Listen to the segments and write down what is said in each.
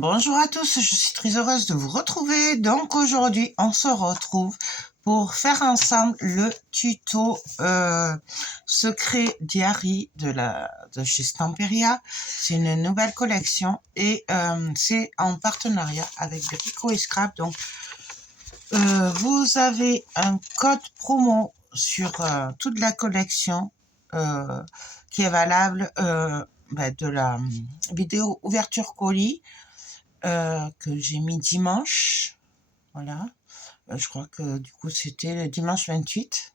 Bonjour à tous, je suis très heureuse de vous retrouver. Donc aujourd'hui, on se retrouve pour faire ensemble le tuto Secret Diary de chez Stamperia. C'est une nouvelle collection et c'est en partenariat avec Brico et Scrap. Donc vous avez un code promo sur toute la collection qui est valable de la vidéo ouverture colis que j'ai mis dimanche. Voilà. Je crois que du coup c'était le dimanche 28.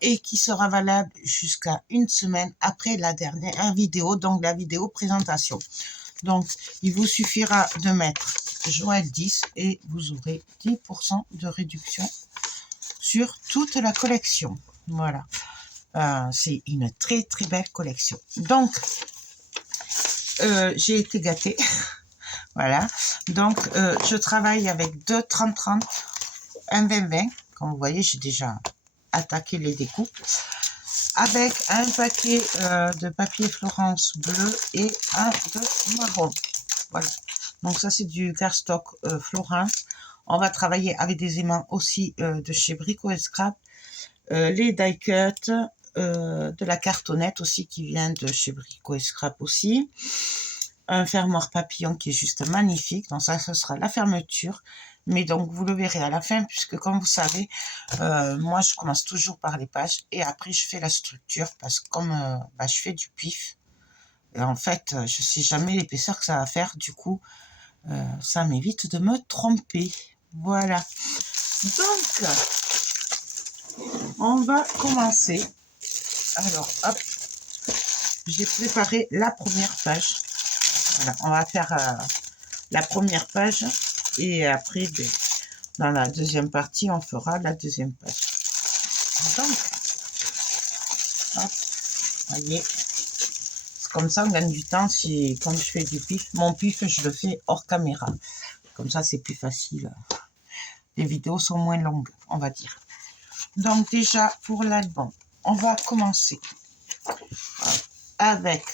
Et qui sera valable jusqu'à une semaine après la dernière vidéo, donc la vidéo présentation. Donc, il vous suffira de mettre Joël 10 et vous aurez 10% de réduction sur toute la collection. Voilà. C'est une très très belle collection. Donc, j'ai été gâtée. Voilà. Donc, je travaille avec deux 30-30, un 20-20. Comme vous voyez, j'ai déjà attaqué les découpes. Avec un paquet de papier Florence bleu et un de marron. Voilà. Donc ça, c'est du cardstock Florence. On va travailler avec des aimants aussi de chez Brico et Scrap. Les die cut, de la cartonnette aussi qui vient de chez Brico et Scrap aussi. Un fermoir papillon qui est juste magnifique. Donc ça, ce sera la fermeture. Mais donc, vous le verrez à la fin, puisque comme vous savez, moi, je commence toujours par les pages et après, je fais la structure parce que comme je fais du pif, et en fait, je sais jamais l'épaisseur que ça va faire. Du coup, ça m'évite de me tromper. Voilà. Donc, on va commencer. Alors, hop, j'ai préparé la première page. Voilà, on va faire la première page et après, dans la deuxième partie, on fera la deuxième page. Donc, hop, voyez, c'est comme ça on gagne du temps. Si, comme je fais du pif, mon pif, je le fais hors caméra. Comme ça, c'est plus facile. Les vidéos sont moins longues, on va dire. Donc, déjà, pour l'album, on va commencer avec...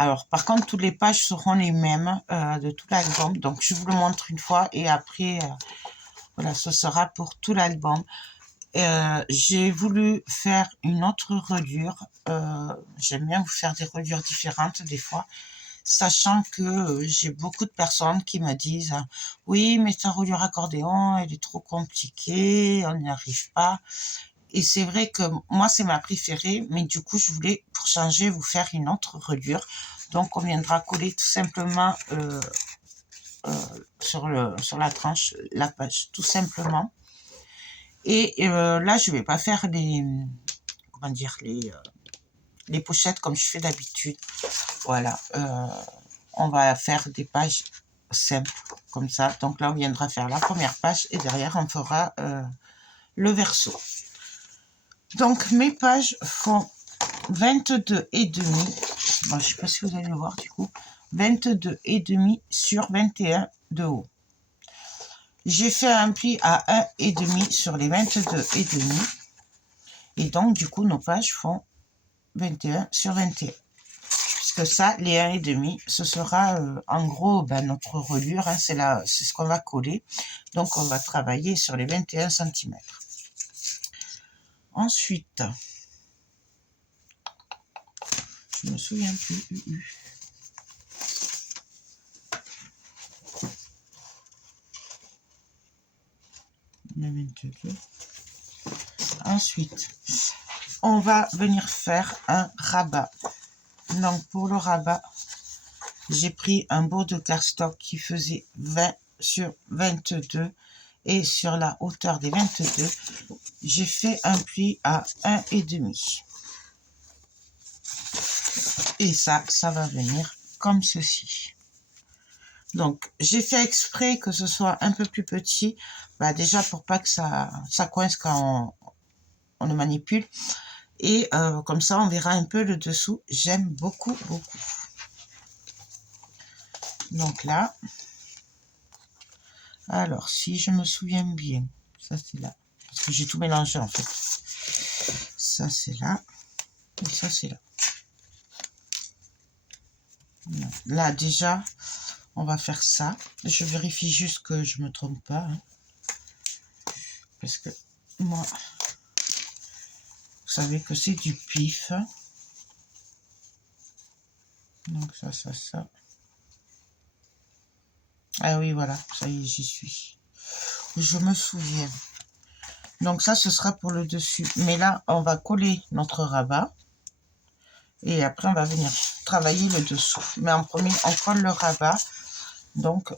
Alors, par contre, toutes les pages seront les mêmes de tout l'album. Donc, je vous le montre une fois et après, voilà, ce sera pour tout l'album. J'ai voulu faire une autre reliure. J'aime bien vous faire des reliures différentes des fois, sachant que j'ai beaucoup de personnes qui me disent « Oui, mais ta reliure accordéon, elle est trop compliquée, on n'y arrive pas. » Et c'est vrai que moi, c'est ma préférée, mais du coup, je voulais, pour changer, vous faire une autre reliure. Donc, on viendra coller tout simplement sur la tranche, la page, tout simplement. Et là, je vais pas faire comment dire, les pochettes comme je fais d'habitude. Voilà. On va faire des pages simples, comme ça. Donc là, on viendra faire la première page et derrière, on fera le verso. Donc, mes pages font 22 et demi. Bon, je sais pas si vous allez le voir du coup. 22 et demi sur 21 de haut. J'ai fait un pli à 1 et demi sur les 22 et demi. Et donc, du coup, nos pages font 21 sur 21. Puisque ça, les 1 et demi, ce sera en gros notre reliure. Hein, c'est ce qu'on va coller. Donc, on va travailler sur les 21 cm. Ensuite, je me souviens plus. Le 22. Ensuite, on va venir faire un rabat. Donc, pour le rabat, j'ai pris un bout de cardstock qui faisait 20 sur 22. Et sur la hauteur des 22, j'ai fait un pli à 1 et demi. Et ça va venir comme ceci. Donc, j'ai fait exprès que ce soit un peu plus petit, déjà pour pas que ça coince quand on le manipule. Et comme ça, on verra un peu le dessous. J'aime beaucoup, beaucoup. Donc là, alors, si je me souviens bien, ça c'est là. Parce que j'ai tout mélangé en fait. Ça c'est là. Et ça c'est là. Là déjà, on va faire ça. Je vérifie juste que je me trompe pas. Hein. Parce que moi, vous savez que c'est du pif. Donc ça. Ah oui, voilà, ça y est, j'y suis. Je me souviens. Donc ça, ce sera pour le dessus. Mais là, on va coller notre rabat. Et après, on va venir travailler le dessous. Mais en premier, on colle le rabat. Donc,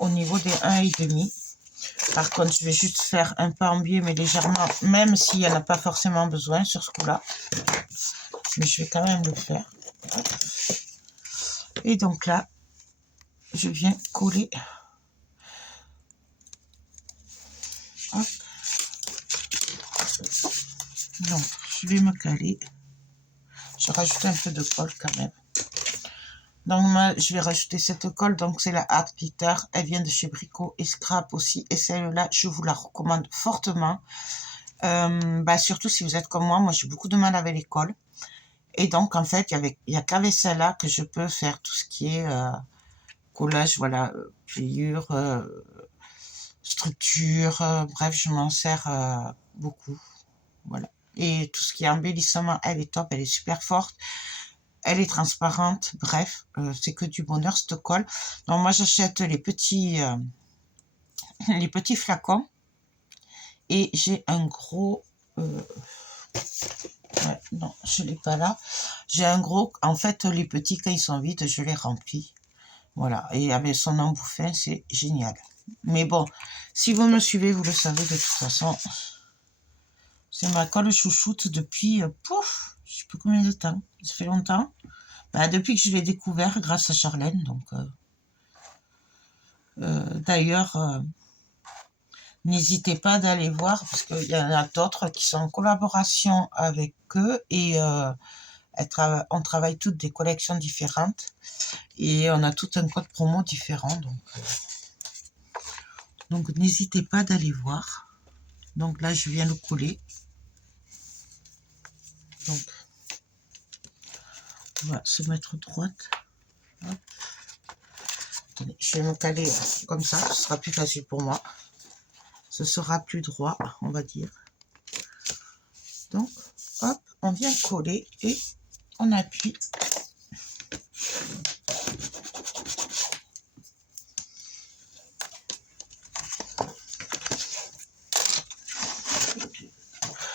au niveau des 1,5. Par contre, je vais juste faire un pas en biais, mais légèrement, même s'il n'y en a pas forcément besoin sur ce coup-là. Mais je vais quand même le faire. Et donc là, je viens coller. Hop. Donc, je vais me caler. Je rajoute un peu de colle quand même. Donc, moi, je vais rajouter cette colle. Donc, c'est la Art Glitter. Elle vient de chez Brico et Scrap aussi. Et celle-là, je vous la recommande fortement. Surtout si vous êtes comme moi. Moi, j'ai beaucoup de mal avec les colles. Et donc, en fait, il y a qu'avec celle-là que je peux faire tout ce qui est collage, voilà, pliure, structure. Bref, je m'en sers beaucoup. Voilà. Et tout ce qui est embellissement, elle est top, elle est super forte. Elle est transparente. Bref, c'est que du bonheur, cette colle. Donc, moi, j'achète les petits flacons. Et j'ai un gros... ouais, non, je ne l'ai pas là. J'ai un gros... En fait, les petits, quand ils sont vides, je les remplis. Voilà. Et avec son embouffin, c'est génial. Mais bon, si vous me suivez, vous le savez de toute façon. C'est ma colle chouchoute depuis... pouf, je ne sais plus combien de temps. Ça fait longtemps. Depuis que je l'ai découvert grâce à Charlène. Donc, d'ailleurs... n'hésitez pas d'aller voir parce qu'il y en a d'autres qui sont en collaboration avec eux et on travaille toutes des collections différentes et on a tout un code promo différent. Donc n'hésitez pas d'aller voir. Donc là, je viens le coller. Donc, on va se mettre droite. Hop. Attendez, je vais me caler comme ça, ce sera plus facile pour moi. Ce sera plus droit, on va dire. Donc, hop, on vient coller et on appuie.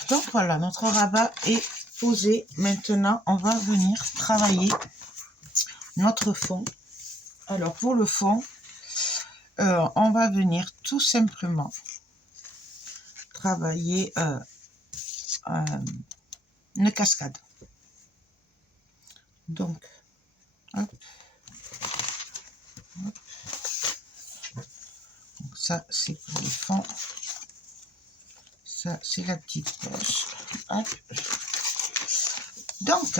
Donc voilà, notre rabat est posé. Maintenant, on va venir travailler notre fond. Alors pour le fond, on va venir tout simplement travailler une cascade. Donc, hop, hop. Donc ça c'est pour le fond. Ça c'est la petite poche. Hop. Donc,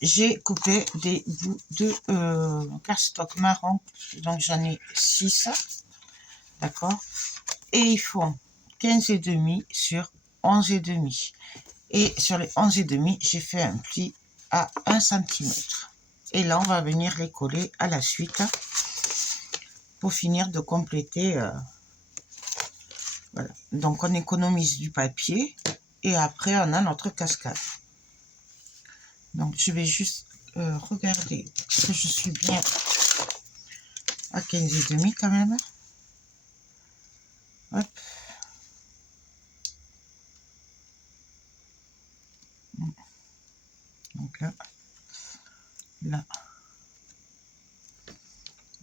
j'ai coupé des bouts de cardstock marron. Donc j'en ai 6. D'accord. Et ils font 15,5 sur 11,5. Et sur les 11,5, j'ai fait un pli à 1 cm. Et là, on va venir les coller à la suite pour finir de compléter. Voilà. Donc, on économise du papier et après, on a notre cascade. Donc, je vais juste regarder que je suis bien à 15,5 quand même. Hop. Donc là, là.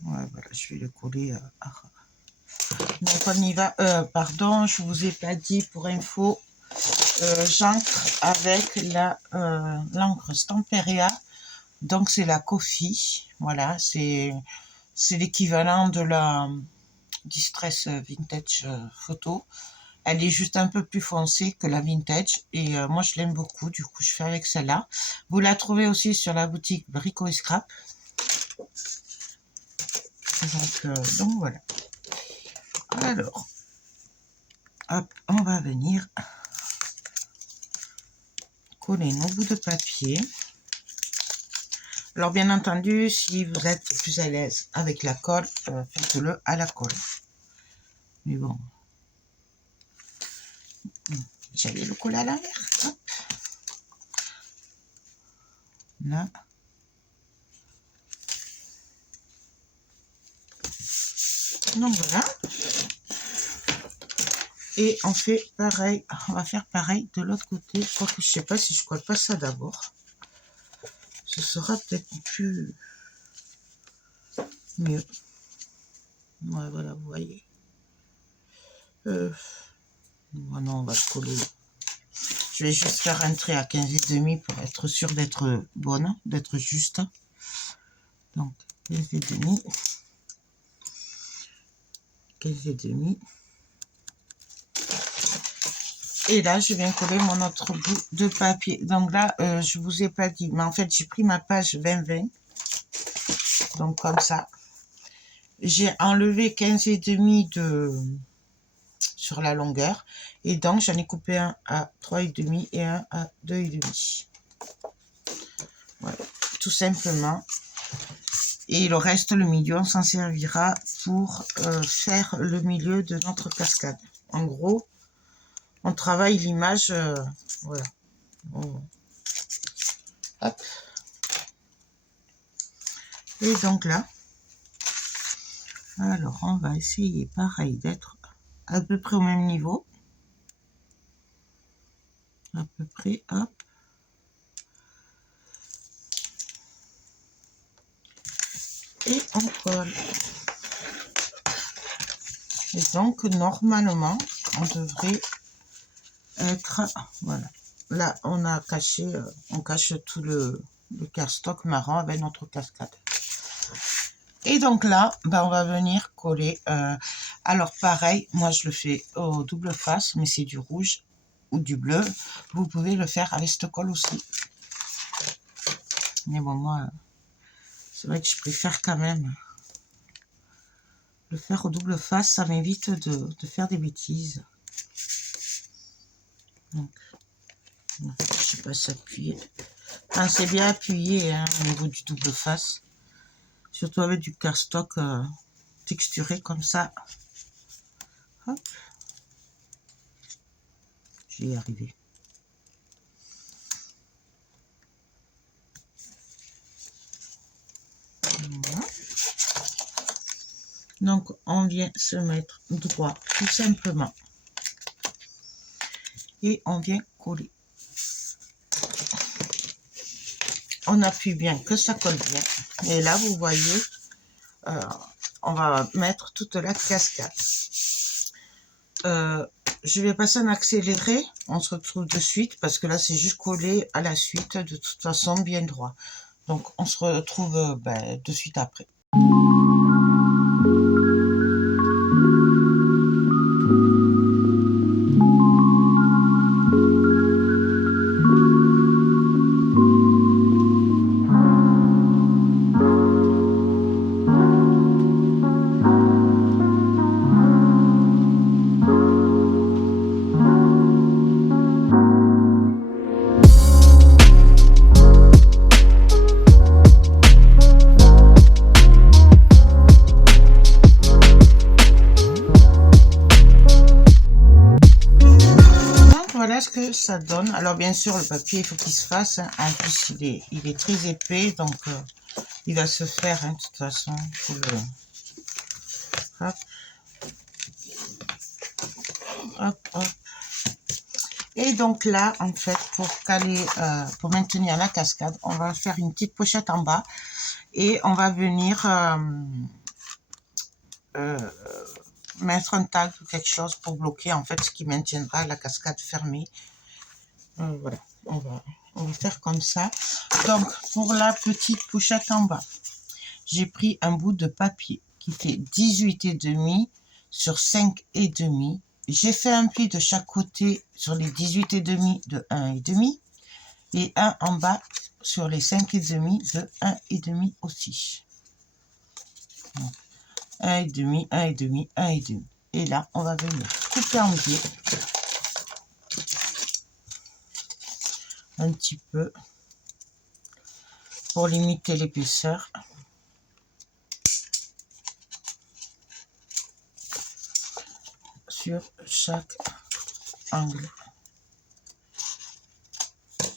Ouais, voilà, je vais le coller à... Donc on y va. Pardon, je vous ai pas dit pour info. J'encre avec l'encre Stamperia. Donc c'est la Coffee. Voilà, c'est l'équivalent de la Distress Vintage Photo. Elle est juste un peu plus foncée que la Vintage. Et moi je l'aime beaucoup. Du coup je fais avec celle-là. Vous la trouvez aussi sur la boutique Brico et Scrap. Donc voilà. Alors, hop, on va venir coller nos bouts de papier. Alors, bien entendu, si vous êtes plus à l'aise avec la colle, faites-le à la colle. Mais bon, j'allais le coller à l'envers. Hop. Là. Donc voilà. Et on fait pareil. On va faire pareil de l'autre côté. Quoique je sais pas si je colle pas ça d'abord. Ce sera peut-être plus mieux. Ouais, voilà, vous voyez. Non, on va le coller. Je vais juste faire un trait à 15,5 pour être sûr d'être bonne, d'être juste. Donc 15,5. 15,5. Et là, je viens coller mon autre bout de papier. Donc là, je vous ai pas dit, mais en fait, j'ai pris ma page 20-20. Donc comme ça. J'ai enlevé 15,5 sur la longueur. Et donc, j'en ai coupé un à 3,5 et un à 2,5. Voilà, tout simplement. Et le reste, le milieu, on s'en servira pour faire le milieu de notre cascade. En gros, on travaille l'image, voilà. Hop. Et donc là, alors on va essayer pareil d'être à peu près au même niveau. À peu près, hop. Et on colle. Et donc, normalement, on devrait être... Voilà. Là, on a caché, on cache tout le cardstock marron avec notre cascade. Et donc là, ben, on va venir coller. Alors, pareil, moi, je le fais au double face, mais c'est du rouge ou du bleu. Vous pouvez le faire avec cette colle aussi. Mais bon, moi, c'est vrai que je préfère quand même le faire au double face. Ça m'évite de faire des bêtises. Donc, je sais pas s'appuyer. Enfin, c'est bien appuyé hein, au niveau du double face. Surtout avec du cardstock texturé comme ça. Hop. Je vais y arriver. Voilà. Donc, on vient se mettre droit, tout simplement. Et on vient coller. On appuie bien, que ça colle bien. Et là, vous voyez, on va mettre toute la cascade. Je vais passer en accéléré. On se retrouve de suite parce que là, c'est juste collé à la suite, de toute façon, bien droit. Donc, on se retrouve de suite après. Voilà ce que ça donne. Alors bien sûr le papier il faut qu'il se fasse hein. En plus il est très épais donc il va se faire hein, de toute façon. Faut le... Hop. Hop, hop. Et donc là en fait pour caler, pour maintenir la cascade, on va faire une petite pochette en bas et on va venir mettre un tag ou quelque chose pour bloquer en fait ce qui maintiendra la cascade fermée. Voilà, on va faire comme ça. Donc pour la petite pochette en bas, j'ai pris un bout de papier qui fait 18,5 sur 5,5. J'ai fait un pli de chaque côté sur les 18,5 de 1,5 et un en bas sur les 5,5 de 1,5 aussi. Donc, 1,5, 1,5, 1,5. Et là, on va venir couper en biais un petit peu pour limiter l'épaisseur. Sur chaque angle.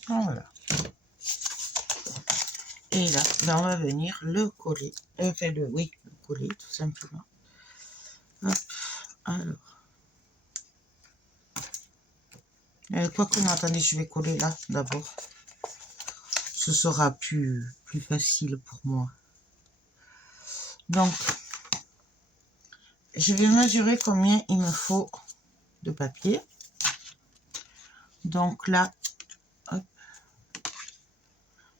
Voilà. Et là, on va venir le coller. Enfin, le coller tout simplement. Hop, alors. Quoi que non, attendez, je vais coller là d'abord. Ce sera plus facile pour moi. Donc, je vais mesurer combien il me faut de papier. Donc là, hop,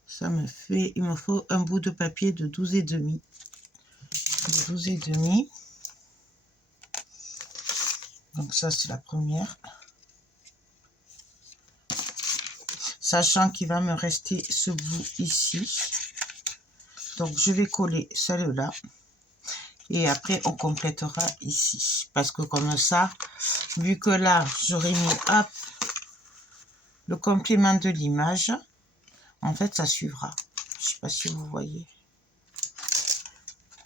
ça me fait, il me faut un bout de papier de 12,5. 12,5. Donc ça, c'est la première. Sachant qu'il va me rester ce bout ici. Donc je vais coller celle-là. Et après, on complétera ici. Parce que comme ça, vu que là, j'aurais mis hop, le complément de l'image, en fait, ça suivra. Je ne sais pas si vous voyez.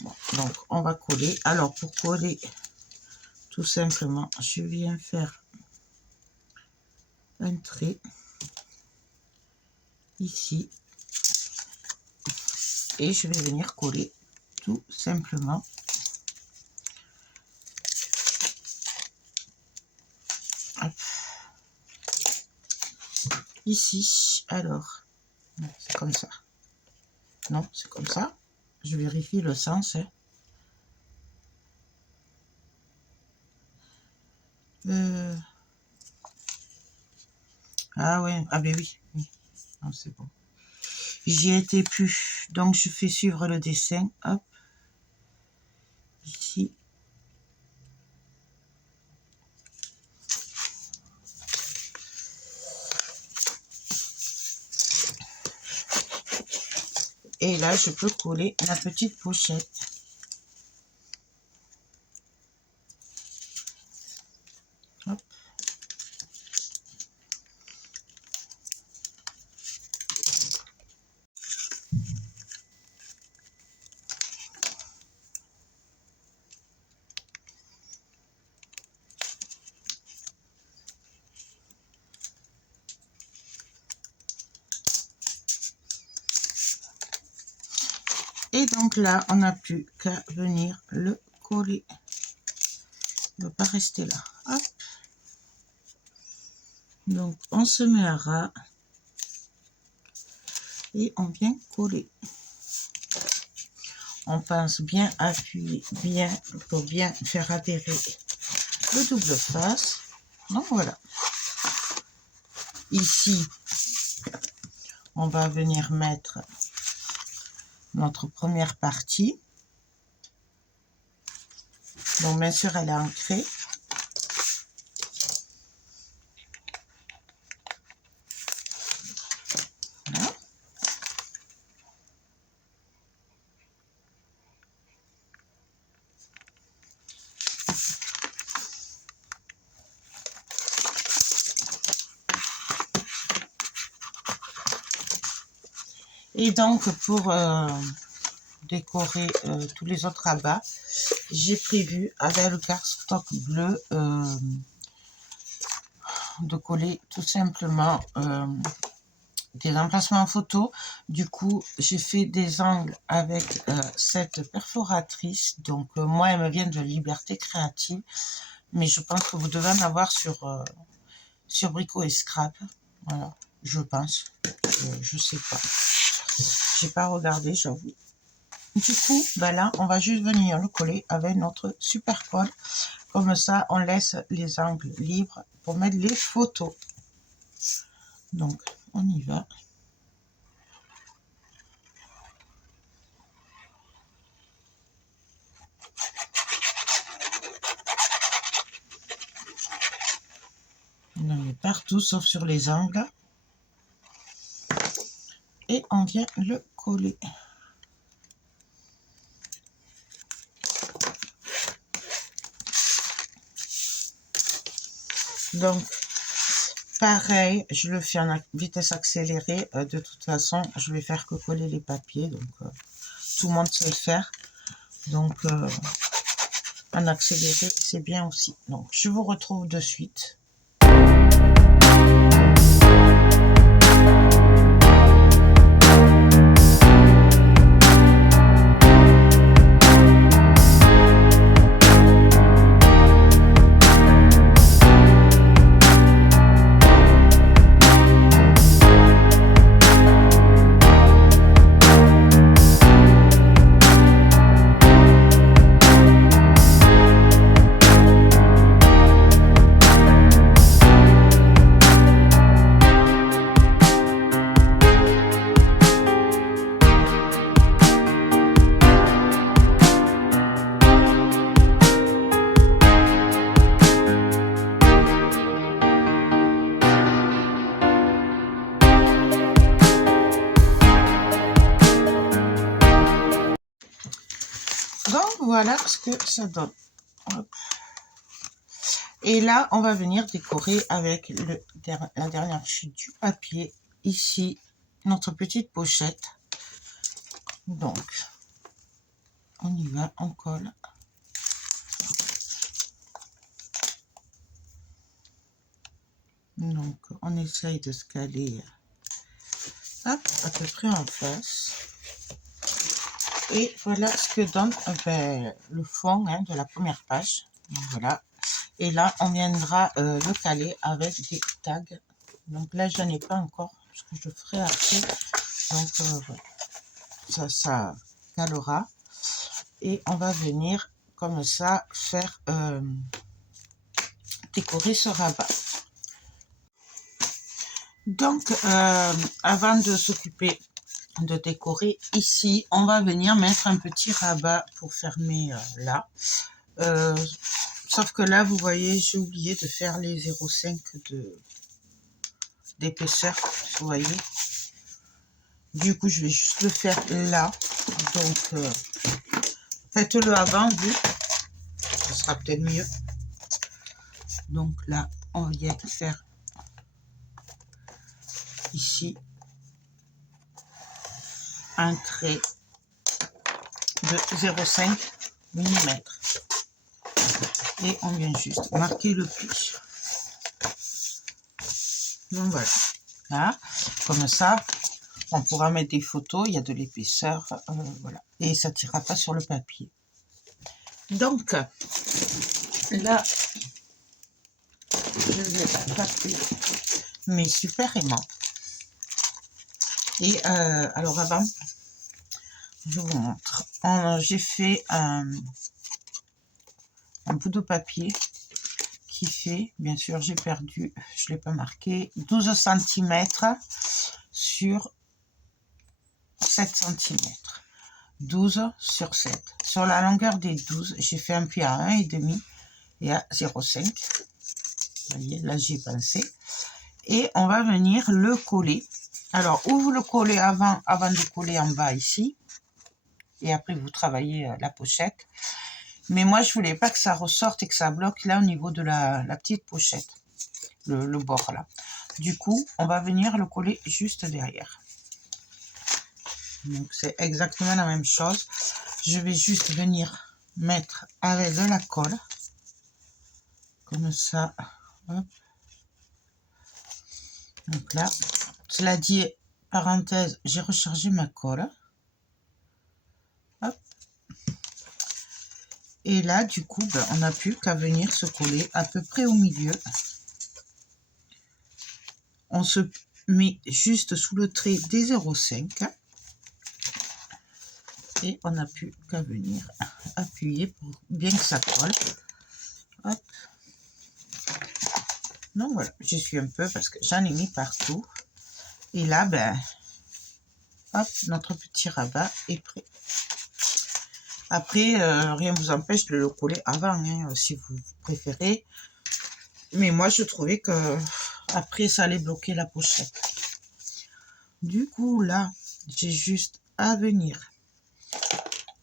Bon, donc, on va coller. Alors, pour coller, tout simplement, je viens faire un trait ici. Et je vais venir coller tout simplement. Hop. Ici, alors, c'est comme ça. Non, c'est comme ça. Je vérifie le sens. Hein. Ah ouais, ah ben oui. Non, c'est bon. J'y étais plus. Donc, je fais suivre le dessin. Hop. Ici. Et là, je peux coller la petite pochette. Hop. Et donc là, on n'a plus qu'à venir le coller. Il ne va pas rester là. Hop. Donc, on se met à ras. Et on vient coller. On pense bien appuyer, bien pour bien faire adhérer le double face. Donc voilà. Ici, on va venir mettre notre première partie. Donc bien sûr, elle est ancrée. Voilà. Et donc, pour décorer tous les autres abats, j'ai prévu avec le cardstock bleu de coller tout simplement des emplacements photo. Du coup, j'ai fait des angles avec cette perforatrice. Donc, moi, elle me vient de Liberté Créative. Mais je pense que vous devez en avoir sur Brico et Scrap. Voilà, je pense. Je sais pas. J'ai pas regardé, j'avoue. Du coup, ben là, on va juste venir le coller avec notre super colle. Comme ça, on laisse les angles libres pour mettre les photos. Donc, on y va. On en met partout, sauf sur les angles. Et on vient le coller. Donc, pareil, je le fais en vitesse accélérée. De toute façon, je vais faire que coller les papiers, donc tout le monde sait le faire. Donc, en accéléré, c'est bien aussi. Donc, je vous retrouve de suite. Donc voilà ce que ça donne. Hop. Et là, on va venir décorer avec la dernière chute du papier. Ici, notre petite pochette. Donc, on y va, on colle. Donc, on essaye de se caler hop, à peu près en face. Et voilà ce que donne le fond de la première page. Donc, voilà. Et là, on viendra le caler avec des tags. Donc là, je n'en ai pas encore, parce que je ferai après. Donc voilà. Ça calera. Et on va venir, comme ça, faire décorer ce rabat. Donc, avant de s'occuper de décorer ici, on va venir mettre un petit rabat pour fermer là. Sauf que là, vous voyez, j'ai oublié de faire les 0,5 d'épaisseur, vous voyez. Du coup, je vais juste le faire là. Donc, faites-le avant, vous. Ce sera peut-être mieux. Donc là, on vient faire ici un trait de 0,5 mm. Et on vient juste marquer le plus. Donc voilà. Là, comme ça, on pourra mettre des photos, il y a de l'épaisseur, voilà. Et ça ne tirera pas sur le papier. Donc, là, je vais passer mes super aimants. Et alors avant, je vous montre. J'ai fait un bout de papier qui fait, bien sûr, j'ai perdu, je ne l'ai pas marqué, 12 cm sur 7 cm. 12 sur 7. Sur la longueur des 12, j'ai fait un pli à 1,5 et à 0,5. Vous voyez, là j'ai pensé. Et on va venir le coller. Alors, ou vous le collez avant de coller en bas ici. Et après, vous travaillez la pochette. Mais moi, je voulais pas que ça ressorte et que ça bloque là au niveau de la petite pochette. Le bord là. Du coup, on va venir le coller juste derrière. Donc, c'est exactement la même chose. Je vais juste venir mettre avec de la colle. Comme ça. Hop. Donc là, cela dit, parenthèse, j'ai rechargé ma colle. Hop. Et là, du coup, on n'a plus qu'à venir se coller à peu près au milieu. On se met juste sous le trait des 0,5. Et on n'a plus qu'à venir appuyer pour bien que ça colle. Hop. Donc voilà, j'y suis un peu parce que j'en ai mis partout. Et là, hop, notre petit rabat est prêt. Après, rien ne vous empêche de le coller avant, hein, si vous préférez. Mais moi, je trouvais que après, ça allait bloquer la pochette. Du coup, là, j'ai juste à venir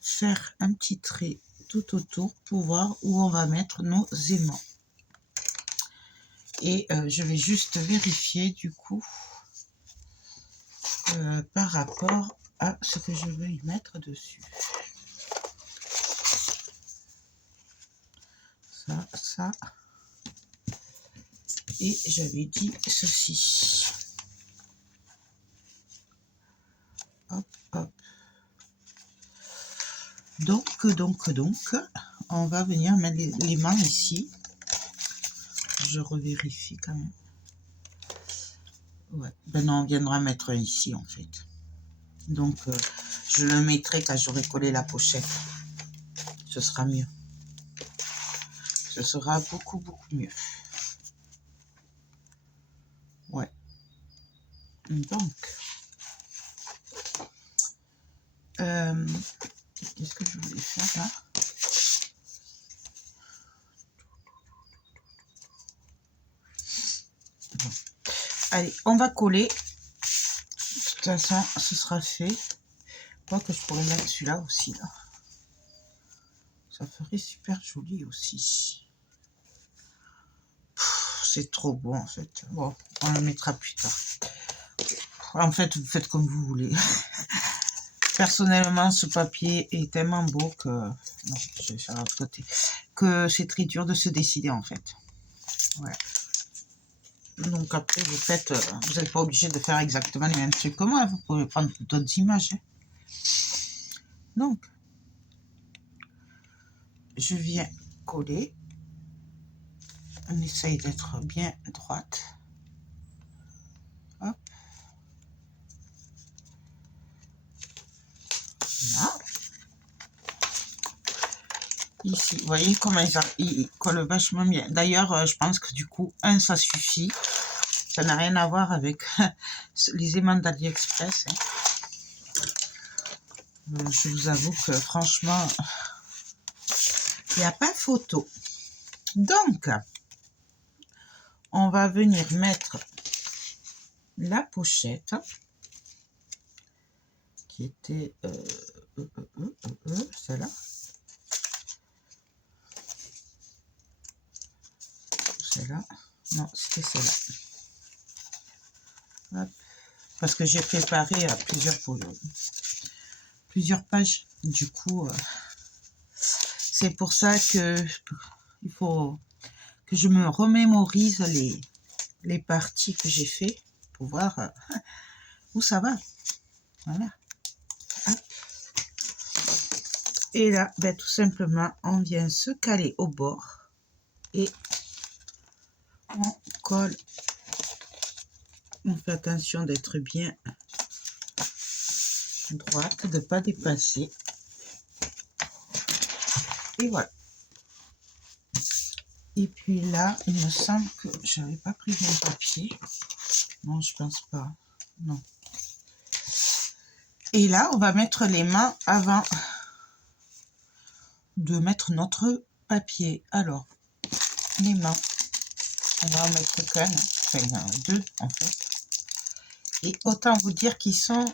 faire un petit trait tout autour pour voir où on va mettre nos aimants. Et je vais juste vérifier du coup par rapport à ce que je veux y mettre dessus. Ça. Et j'avais dit ceci. Hop, hop. Donc, on va venir mettre les mains ici. Je revérifie quand même. Ouais, ben non, on viendra mettre ici en fait. Donc, je le mettrai quand j'aurai collé la pochette. Ce sera mieux. Ce sera beaucoup mieux. Ouais. Donc, qu'est-ce que je voulais faire là? Bon. Allez, on va coller. De toute façon, ce sera fait. Je crois que je pourrais mettre celui-là aussi là. Ça ferait super joli aussi. C'est trop beau en fait. Bon, on le mettra plus tard. En fait, vous faites comme vous voulez. Personnellement, ce papier est tellement beau que... Non, je vais faire l'autre côté. Que c'est très dur de se décider en fait. Ouais. Donc après, vous faites... vous n'êtes pas obligé de faire exactement les mêmes trucs que moi. Vous pouvez prendre d'autres images. Hein. Donc, je viens coller. On essaye d'être bien droite. Hop. Là. Ici, vous voyez comment ils collent vachement bien. D'ailleurs, je pense que du coup, ça suffit. Ça n'a rien à voir avec les aimants d'AliExpress. Hein. Je vous avoue que franchement, il n'y a pas photo. Donc, on va venir mettre la pochette qui était celle-là. Celle-là. Non, c'était celle-là. Parce que j'ai préparé plusieurs pages. Du coup, c'est pour ça que il faut que je me remémorise les parties que j'ai fait pour voir où ça va. Voilà. Hop. Et là, ben, tout simplement, on vient se caler au bord et on colle. On fait attention d'être bien droite, de ne pas dépasser. Et voilà. Et puis là, il me semble que j'avais pas pris mon papier. Non, je pense pas. Non. Et là, on va mettre les mains avant de mettre notre papier. Alors, les mains, on va en mettre qu'un, enfin deux en fait. Et autant vous dire qu'ils sont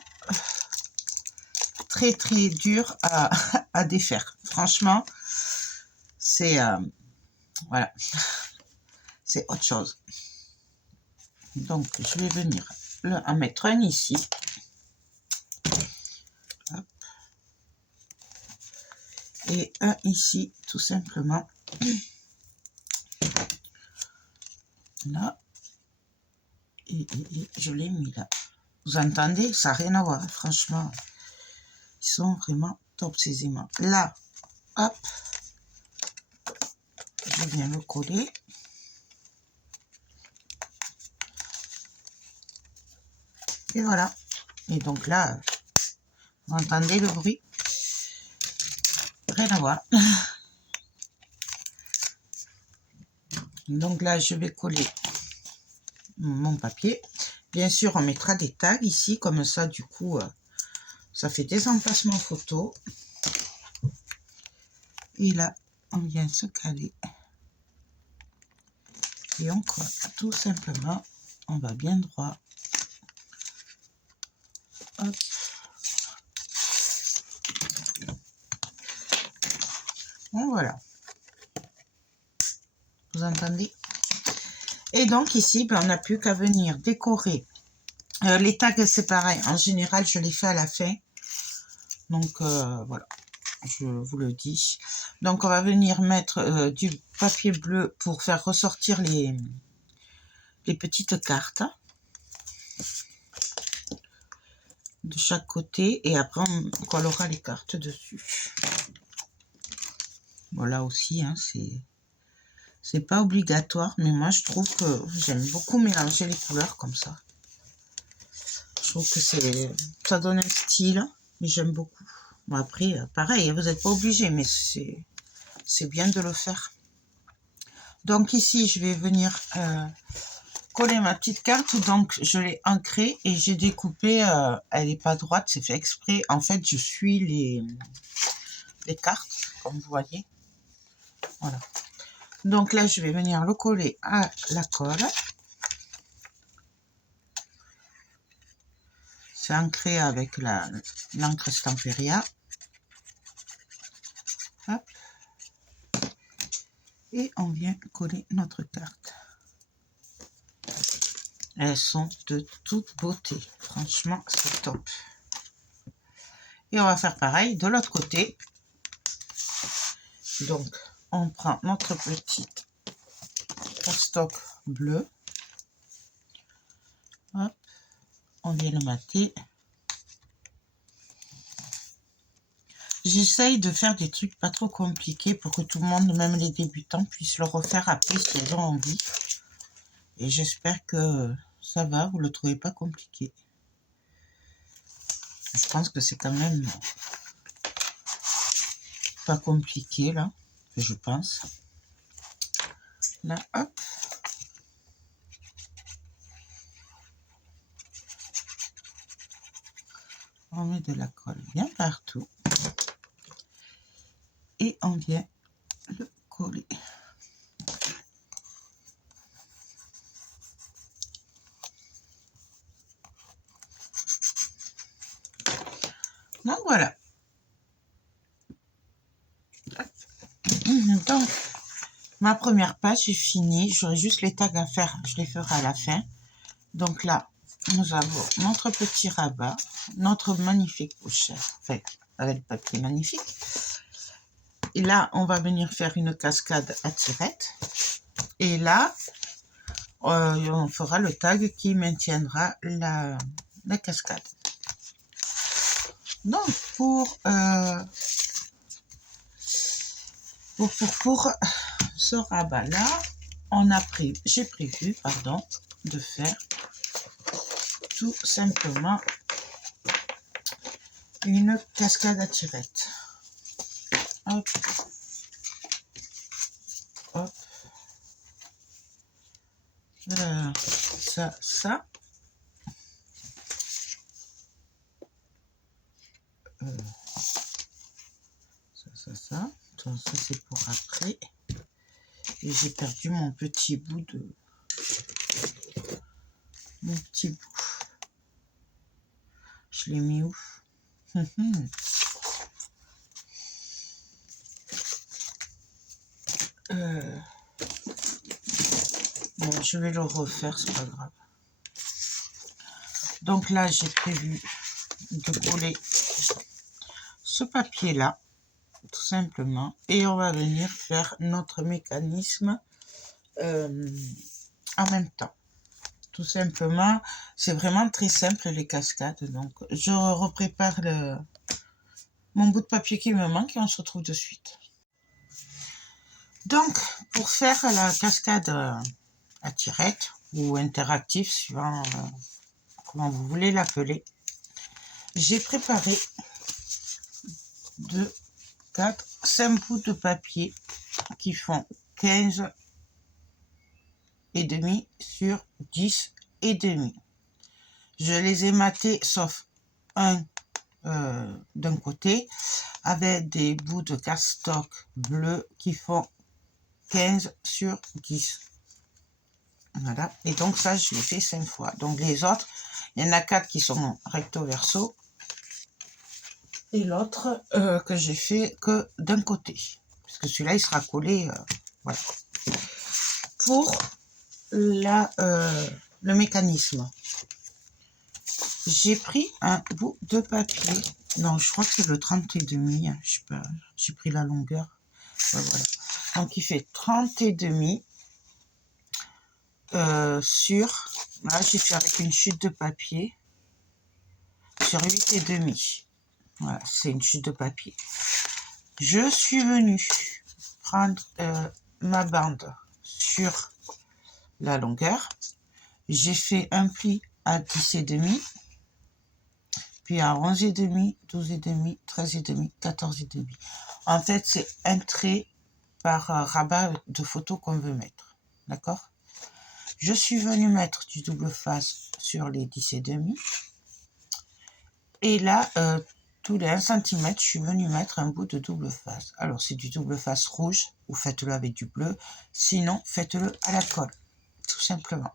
très durs à défaire. Franchement, c'est voilà, c'est autre chose. Donc, je vais venir en mettre un ici. Hop. Et un ici, tout simplement. Là. Et je l'ai mis là. Vous entendez? Ça n'a rien à voir, franchement. Ils sont vraiment top, ces aimants. Là, hop. Je viens le coller. Et voilà. Et donc là, vous entendez le bruit? Rien à voir. Donc là, je vais coller mon papier. Bien sûr, on mettra des tags ici, comme ça, du coup, ça fait des emplacements photos. Et là, on vient se caler. Et on colle tout simplement. On va bien droit. Hop. Bon, voilà. Vous entendez? Et donc ici, ben, on n'a plus qu'à venir décorer. Les tags, c'est pareil. En général, je les fais à la fin. Donc voilà, je vous le dis. Donc on va venir mettre du papier bleu pour faire ressortir les petites cartes de chaque côté. Et après, on collera les cartes dessus. Bon, là aussi, hein, c'est pas obligatoire, mais moi je trouve que j'aime beaucoup mélanger les couleurs comme ça. Je trouve que ça donne un style, mais j'aime beaucoup. Bon, après, pareil, vous n'êtes pas obligé, mais c'est bien de le faire. Donc ici, je vais venir coller ma petite carte. Donc je l'ai ancrée et j'ai découpé, elle n'est pas droite, c'est fait exprès. En fait, je suis les cartes, comme vous voyez. Voilà. Donc là, je vais venir le coller à la colle. C'est ancré avec l'encre Stamperia. Hop. Et on vient coller notre carte. Elles sont de toute beauté. Franchement, c'est top. Et on va faire pareil de l'autre côté. Donc, on prend notre petite cardstock bleu. Hop. On vient le mater. J'essaye de faire des trucs pas trop compliqués pour que tout le monde, même les débutants, puissent le refaire après si ils ont envie. Et j'espère que ça va, vous le trouvez pas compliqué. Je pense que c'est quand même pas compliqué là, je pense. Là, hop. On met de la colle bien partout. Et on vient le coller. Donc voilà. Donc, ma première page est finie. J'aurai juste les tags à faire. Je les ferai à la fin. Donc là, nous avons notre petit rabat, notre magnifique pochette, enfin, avec le papier magnifique. Et là, on va venir faire une cascade à tirettes. Et là, on fera le tag qui maintiendra la cascade. Donc, pour ce rabat-là, j'ai prévu, de faire tout simplement une cascade à tirettes. Hop, hop. Ça. Ça, donc, ça c'est pour après. Et j'ai perdu mon petit bout de... Mon petit bout. Je l'ai mis où? Bon, je vais le refaire, c'est pas grave. Donc là, j'ai prévu de coller ce papier-là, tout simplement. Et on va venir faire notre mécanisme en même temps. Tout simplement, c'est vraiment très simple les cascades. Donc, je reprépare mon bout de papier qui me manque et on se retrouve de suite. Donc, pour faire la cascade à tirettes ou interactive, suivant comment vous voulez l'appeler, j'ai préparé 2, 4, 5 bouts de papier qui font 15 et demi sur 10 et demi. Je les ai matés sauf un d'un côté avec des bouts de cardstock bleu qui font 15 sur 10. Voilà, et donc ça je l'ai fait 5 fois. Donc les autres, il y en a 4 qui sont recto verso et l'autre que j'ai fait que d'un côté, parce que celui-là il sera collé voilà. Pour le mécanisme. J'ai pris un bout de papier. Non, je crois que c'est le 30,5. Hein, je sais pas, j'ai pris la longueur. Ouais, voilà. Donc, il fait 30,5 sur... Là, j'ai fait avec une chute de papier sur 8,5. Voilà, c'est une chute de papier. Je suis venue prendre ma bande sur la longueur. J'ai fait un pli à 10,5, puis à 11,5, 12,5, 13,5, 14,5. En fait, c'est un trait par rabat de photo qu'on veut mettre. D'accord? Je suis venue mettre du double face sur les 10,5. Et là, tous les 1 cm, je suis venue mettre un bout de double face. Alors, c'est du double face rouge, ou faites-le avec du bleu. Sinon, faites-le à la colle, tout simplement.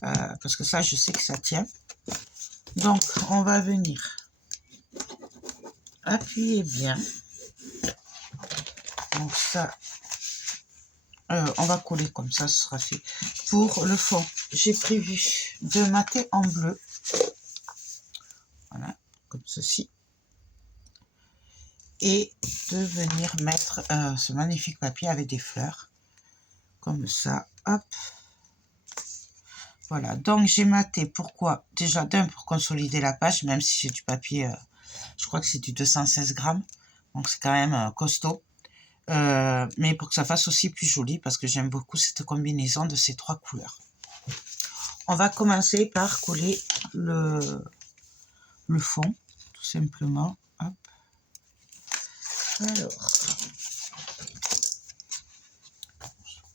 Parce que ça, je sais que ça tient. Donc, on va venir appuyer bien. Donc ça, on va coller comme ça, ce sera fait. Pour le fond, j'ai prévu de mater en bleu. Voilà, comme ceci. Et de venir mettre ce magnifique papier avec des fleurs. Comme ça, hop. Voilà, donc j'ai maté. Pourquoi? Déjà d'un, pour consolider la page, même si j'ai du papier, je crois que c'est du 216 grammes. Donc c'est quand même costaud. Mais pour que ça fasse aussi plus joli, parce que j'aime beaucoup cette combinaison de ces 3 couleurs. On va commencer par coller le fond, tout simplement. Hop. Alors,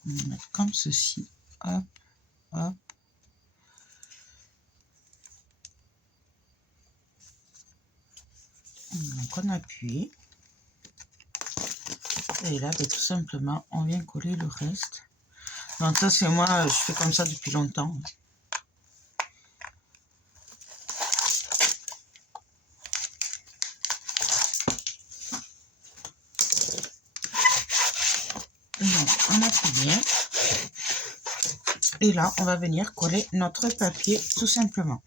on va mettre comme ceci. Hop, hop. Donc on appuie. Et là, tout simplement, on vient coller le reste. Donc ça, c'est moi, je fais comme ça depuis longtemps. Donc, on appuie bien. Et là, on va venir coller notre papier, tout simplement.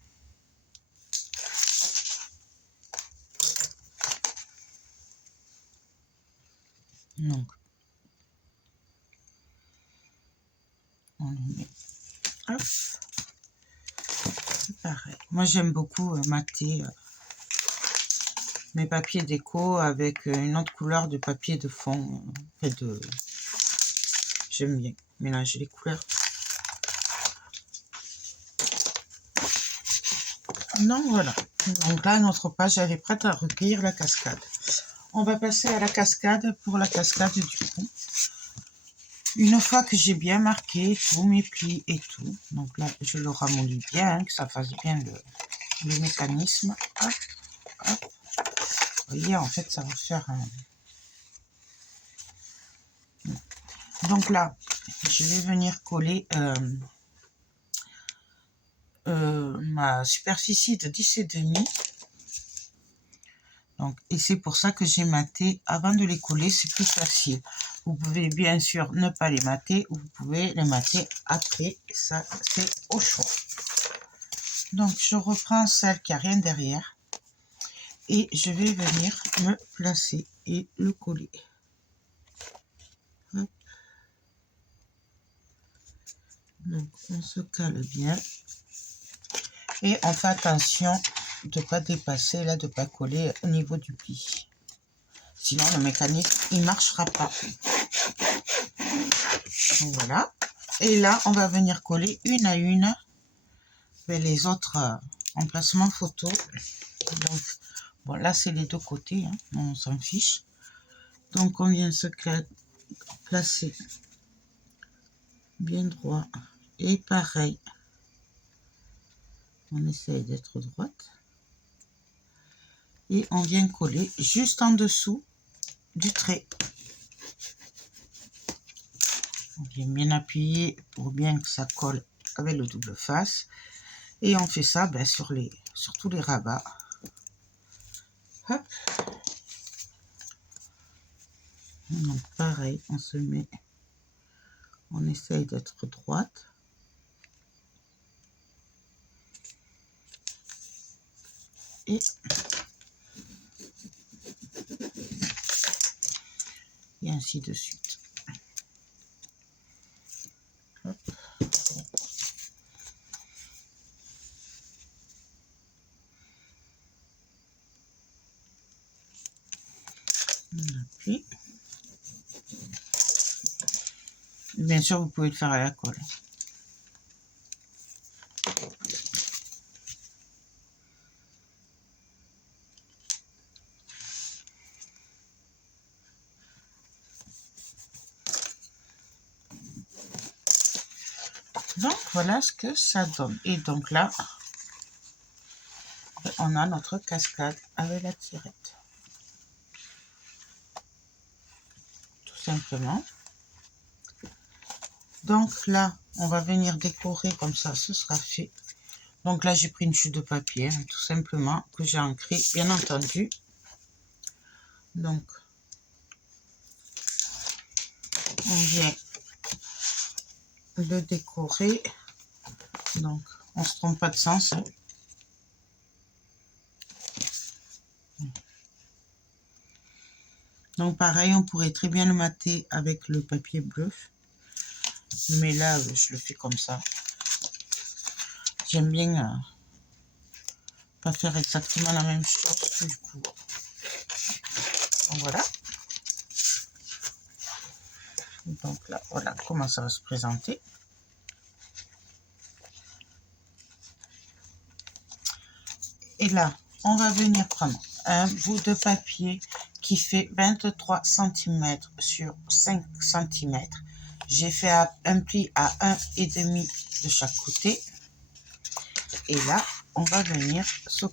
Donc, on le met. Hop. C'est pareil. Moi, j'aime beaucoup mater mes papiers déco avec une autre couleur de papier de fond. J'aime bien mélanger les couleurs. Donc voilà. Donc là, notre page, elle est prête à recueillir la cascade. On va passer à la cascade pour la cascade du fond. Une fois que j'ai bien marqué tous mes plis et tout, donc là, je le ramollis bien, que ça fasse bien le mécanisme. Hop, hop. Vous voyez, en fait, ça va faire un... Donc là, je vais venir coller ma superficie de 10,5. Donc, et c'est pour ça que j'ai maté avant de les coller, c'est plus facile. Vous pouvez bien sûr ne pas les mater ou vous pouvez les mater après, ça c'est au choix. Donc, je reprends celle qui n'a rien derrière et je vais venir me placer et le coller. Hop. Donc, on se cale bien et on fait attention de ne pas dépasser, là, de ne pas coller au niveau du pli. Sinon, le mécanisme, il ne marchera pas. Donc, voilà. Et là, on va venir coller une à une les autres emplacements photo. Donc, bon, là, c'est les deux côtés. Hein, on s'en fiche. Donc, on vient se placer bien droit. Et pareil, on essaye d'être droite. Et on vient coller juste en dessous du trait. On vient bien appuyer pour bien que ça colle avec le double face. Et on fait ça sur tous les rabats. Hop. Donc pareil, on se met, on essaye d'être droite. et ainsi de suite. Hop. On appuie. Bien sûr, vous pouvez le faire à la colle. Donc, voilà ce que ça donne. Et donc là, on a notre cascade avec la tirette. Tout simplement. Donc là, on va venir décorer comme ça, ce sera fait. Donc là, j'ai pris une chute de papier, hein, tout simplement, que j'ai ancré, bien entendu. Donc, on vient le décorer. Donc, on se trompe pas de sens. Hein. Donc, pareil, on pourrait très bien le mater avec le papier bleu. Mais là, je le fais comme ça. J'aime bien pas faire exactement la même chose, du coup. Donc, voilà. Donc là, voilà comment ça va se présenter. Et là, on va venir prendre un bout de papier qui fait 23 cm sur 5 cm. J'ai fait un pli à 1,5 de chaque côté. Et là, on va venir se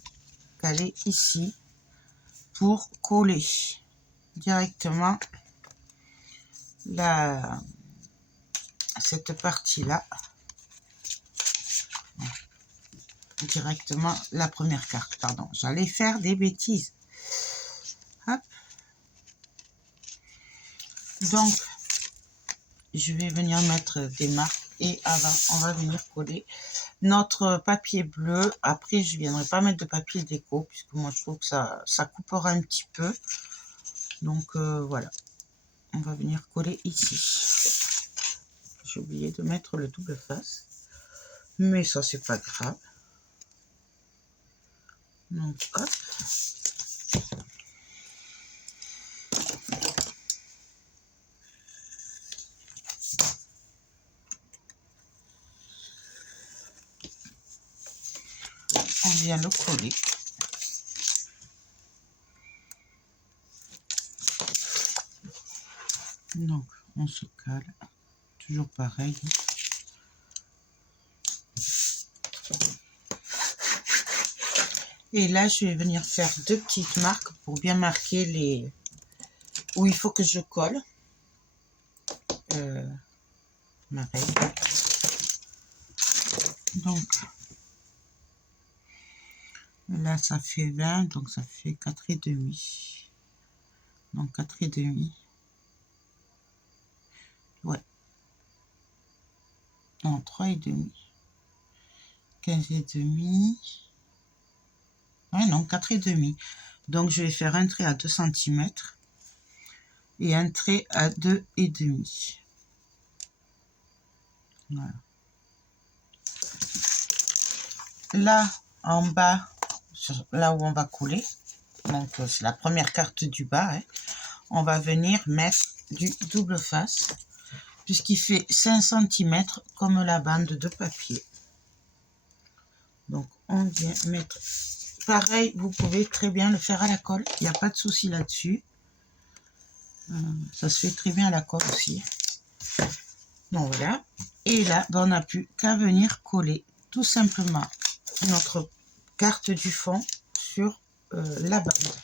caler ici pour coller directement cette partie-là. Directement la première carte, pardon. J'allais faire des bêtises. Hop. Donc, je vais venir mettre des marques et avant, on va venir coller notre papier bleu. Après, je ne viendrai pas mettre de papier déco puisque moi, je trouve que ça coupera un petit peu. Donc, voilà. On va venir coller ici. J'ai oublié de mettre le double face. Mais ça, c'est pas grave. Donc, hop. On vient le coller. Donc, on se cale. Toujours pareil. Et là, je vais venir faire deux petites marques pour bien marquer les où il faut que je colle ma règle. Donc, là, ça fait 20, donc ça fait 4,5. Donc, 4,5. Ouais. Non, 3,5. 15,5. Ouais, non, 4,5. Donc, je vais faire un trait à 2 cm et un trait à 2,5. Voilà. Là, en bas, là où on va coller, donc c'est la première carte du bas, hein, on va venir mettre du double face, puisqu'il fait 5 cm comme la bande de papier. Donc, on vient mettre... Pareil, vous pouvez très bien le faire à la colle, il n'y a pas de souci là-dessus. Ça se fait très bien à la colle aussi. Donc voilà. Et là, on n'a plus qu'à venir coller tout simplement notre carte du fond sur la bande.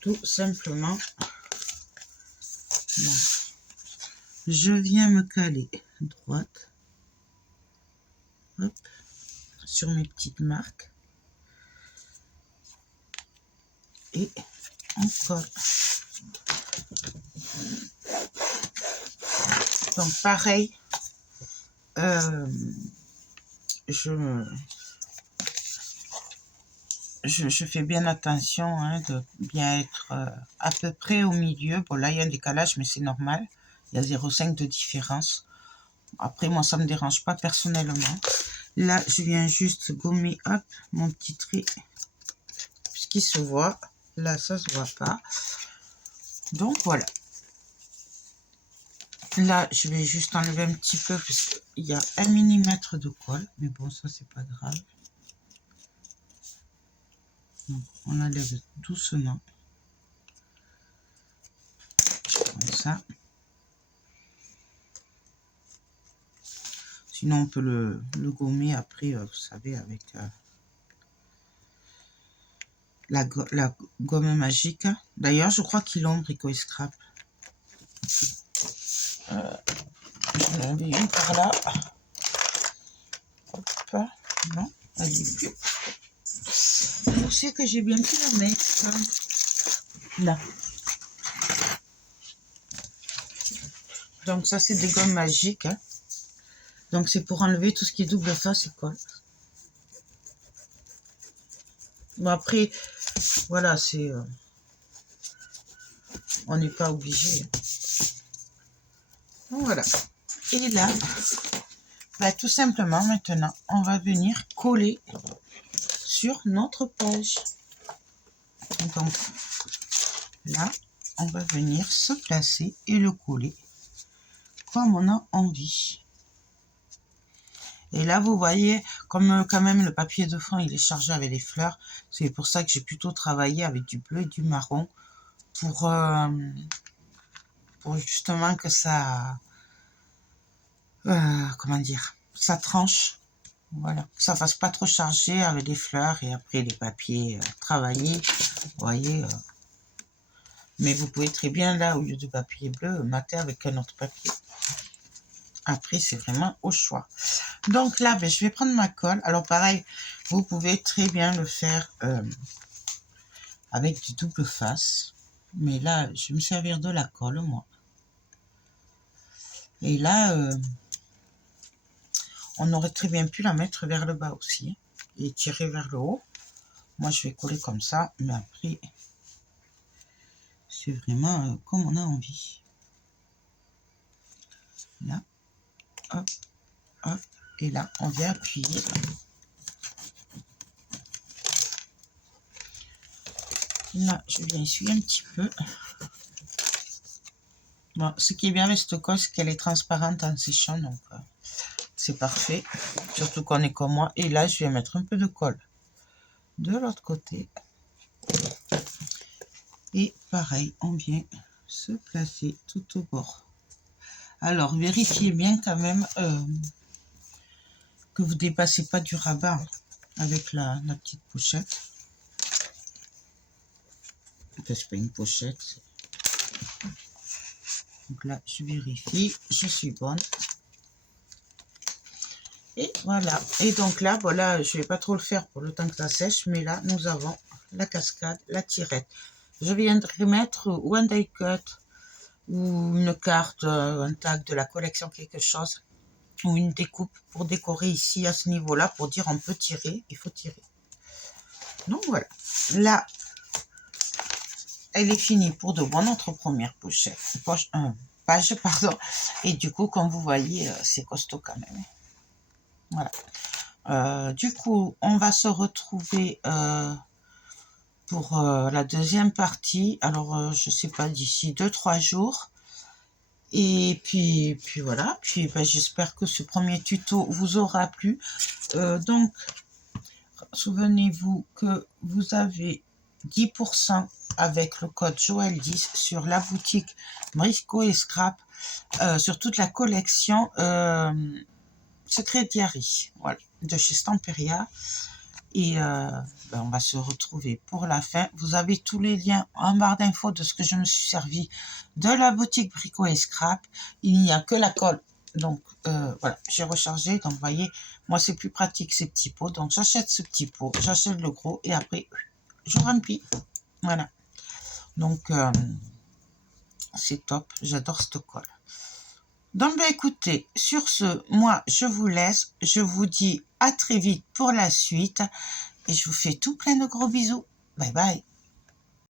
Tout simplement. Donc, je viens me caler droite. Hop, sur mes petites marques. Et on colle. Donc pareil, je fais bien attention hein, de bien être à peu près au milieu. Bon, là, il y a un décalage, mais c'est normal. Il y a 0,5 de différence. Après, moi, ça me dérange pas personnellement. Là, je viens juste gommer, hop, mon petit trait. Puisqu'il se voit. Là, ça se voit pas. Donc, voilà. Là, je vais juste enlever un petit peu, puisqu'il y a 1 mm de colle. Mais bon, ça, c'est pas grave. Donc, on enlève doucement. Comme ça. Sinon, on peut le gommer après, vous savez, avec la gomme magique. D'ailleurs, je crois qu'ils l'ont, Brico Scrap. J'en avais une par là. Hop, non, elle n'est plus. Je sais que j'ai bien pu la mettre. Là. Donc ça, c'est des gommes magiques. Hein. Donc c'est pour enlever tout ce qui est double face et colle. Bon après, voilà, c'est... on n'est pas obligé. Donc voilà. Et là, bah, tout simplement, maintenant, on va venir coller sur notre page. Donc là, on va venir se placer et le coller comme on a envie. Et là, vous voyez, comme quand même le papier de fond, il est chargé avec les fleurs. C'est pour ça que j'ai plutôt travaillé avec du bleu et du marron pour justement que ça... comment dire, ça tranche, voilà, que ça fasse pas trop chargé avec les fleurs et après les papiers travaillés, vous voyez. Mais vous pouvez très bien là, au lieu de papier bleu, mater avec un autre papier. Après, c'est vraiment au choix. Donc là, ben, je vais prendre ma colle. Alors pareil, vous pouvez très bien le faire avec du double face. Mais là, je vais me servir de la colle, moi. Et là, on aurait très bien pu la mettre vers le bas aussi. Et tirer vers le haut. Moi, je vais coller comme ça. Mais après, c'est vraiment comme on a envie. Là, hop, hop. Et là, on vient appuyer. Là, je viens essuyer un petit peu. Bon, ce qui est bien avec cette colle, c'est qu'elle est transparente en séchant. Donc, c'est parfait. Surtout qu'on est comme moi. Et là, je vais mettre un peu de colle de l'autre côté. Et pareil, on vient se placer tout au bord. Alors, vérifiez bien quand même que vous ne dépassez pas du rabat avec la petite pochette. Enfin, c'est pas une pochette. Donc là, je vérifie, je suis bonne. Et voilà. Et donc là, voilà, je ne vais pas trop le faire pour le temps que ça sèche, mais là, nous avons la cascade, la tirette. Je viendrai mettre ou un die cut, ou une carte, un tag de la collection, quelque chose, ou une découpe pour décorer ici à ce niveau-là, pour dire on peut tirer, il faut tirer. Donc voilà. Là, elle est finie pour de bon notre première page, pardon. Et du coup, comme vous voyez, c'est costaud quand même. Voilà. Du coup, on va se retrouver pour la deuxième partie. Alors, je sais pas, d'ici 2-3 jours. Et puis voilà. Puis ben, j'espère que ce premier tuto vous aura plu. Donc, souvenez-vous que vous avez 10% avec le code Joël10 sur la boutique Brico et Scrap, sur toute la collection Secret Diary, voilà, de chez Stamperia. Et ben, on va se retrouver pour la fin. Vous avez tous les liens en barre d'infos de ce que je me suis servi de la boutique Brico et Scrap. Il n'y a que la colle. Donc voilà, j'ai rechargé. Donc vous voyez, moi c'est plus pratique ces petits pots. Donc j'achète ce petit pot, j'achète le gros et après je remplis. Voilà. Donc c'est top, j'adore cette colle. Donc bah, écoutez, sur ce, moi je vous laisse. Je vous dis à très vite pour la suite. et je vous fais tout plein de gros bisous. Bye bye.